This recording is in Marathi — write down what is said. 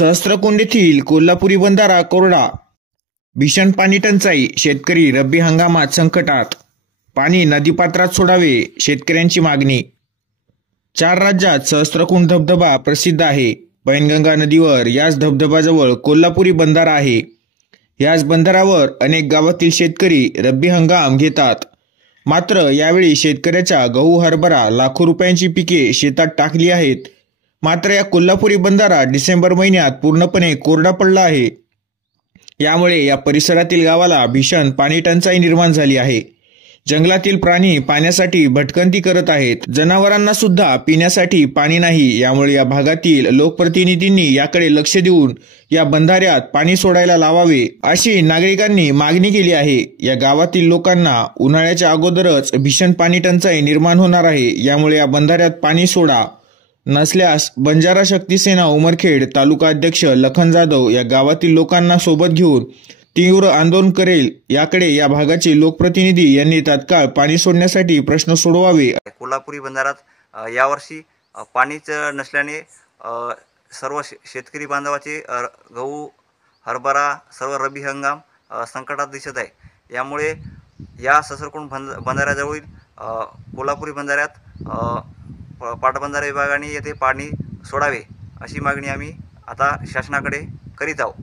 सहस्त्रकुंड येथील कोल्हापुरी बंधारा कोरडा. भीषण पाणी टंचाई, शेतकरी रब्बी हंगामात संकटात. पाणी नदीपात्रात सोडावे, शेतकऱ्यांची मागणी. 4 राज्यात सहस्त्रकुंड धबधबा प्रसिद्ध आहे. पैनगंगा नदीवर याच धबधब्याजवळ कोल्हापुरी बंधारा आहे. याच बंधाऱ्यावर अनेक गावातील शेतकरी रब्बी हंगाम घेतात. मात्र यावेळी शेतकऱ्याच्या गहू, हरभरा, लाखो रुपयांची पिके शेतात टाकली आहेत. मात्र या कोल्हापुरी बंधारा डिसेंबर महिन्यात पूर्णपणे कोरडा पडला आहे. यामुळे या परिसरातील गावाला भीषण पाणी टंचाई निर्माण झाली आहे. जंगलातील प्राणी पाण्यासाठी भटकंती करत आहेत. जनावरांना सुद्धा पिण्यासाठी पाणी नाही. यामुळे या भागातील लोकप्रतिनिधींनी याकडे लक्ष देऊन या बंधाऱ्यात पाणी सोडायला लावावे, अशी नागरिकांनी मागणी केली आहे. या गावातील लोकांना उन्हाळ्याच्या अगोदरच भीषण पाणी टंचाई निर्माण होणार आहे. यामुळे या बंधाऱ्यात पाणी सोडा, नसल्यास बंजारा शक्ती सेना उमरखेड तालुका अध्यक्ष लखन जाधव या गावातील लोकांना सोबत घेऊन तीव्र आंदोलन करेल. याकडे या भागाचे लोकप्रतिनिधी यांनी तात्काळ पाणी सोडण्यासाठी प्रश्न सोडवावे. कोल्हापुरी बंधारात यावर्षी पाणीच नसल्याने सर्व शेतकरी बांधवाचे गहू, हरभरा, सर्व रब्बी हंगाम संकटात दिसत आहे. यामुळे या सहस्त्रकुंड बंधाऱ्याजवळील कोल्हापुरी बंधाऱ्यात पाटबंधारा विभागाने येथे पाणी सोडावे, अशी मागणी आम्ही आता शासनाकडे करीत आहोत.